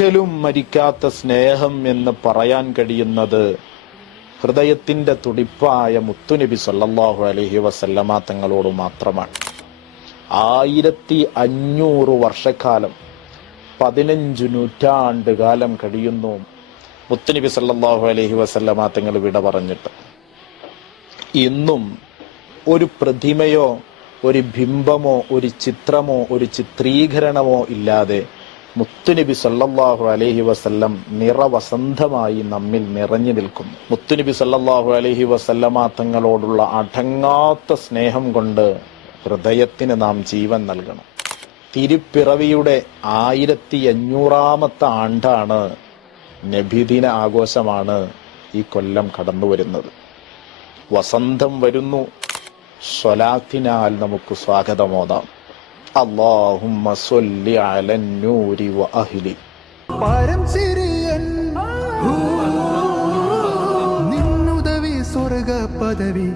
ഒരിക്കലും മരിക്കാത്ത സ്നേഹം എന്ന് പറയാൻ കഴിയുന്നത് ഹൃദയത്തിന്റെ തുടിപ്പായ മുത്തുനബി സല്ലല്ലാഹു അലൈഹി വസല്ലമ തങ്ങളോട് മാത്രമാണ്. 1500 വർഷക്കാലം, 15 നൂറ്റാണ്ട് കാലം കഴിയുന്നു മുത്തുനബി സല്ലല്ലാഹു അലൈഹി വസല്ലമ തങ്ങൾ വിട പറഞ്ഞിട്ട്. ഇന്നും ഒരു പ്രതിമയോ ഒരു ബിംബമോ ഒരു ചിത്രമോ ഒരു ചിത്രീകരണമോ ഇല്ലാതെ മുത്തുനബി സല്ലല്ലാഹു അലൈഹി വസല്ലം നിറവസന്തമായി നമ്മിൽ നിറഞ്ഞു നിൽക്കുന്നു. മുത്തുനബി സല്ലല്ലാഹു അലൈഹി വസല്ലമ തങ്ങളോടുള്ള അടങ്ങാത്ത സ്നേഹം കൊണ്ട് ഹൃദയത്തിന് നാം ജീവൻ നൽകണം. തിരുപ്പിറവിയുടെ 1500ാമത്തെ ആണ്ടാണ്, നബിദിന ആഘോഷമാണ് ഈ കൊല്ലം കടന്നു വരുന്നത്. വസന്തം വരുന്നു, സ്വലാത്തിനാൽ നമുക്ക് സ്വാഗതമോദാം. അല്ലാഹുമ്മ സ്വല്ലി അലൻ നൂരി വ അഹ്ലി. പാരം സിരിയൻ നിന്നുദവി സ്വർഗ പദവി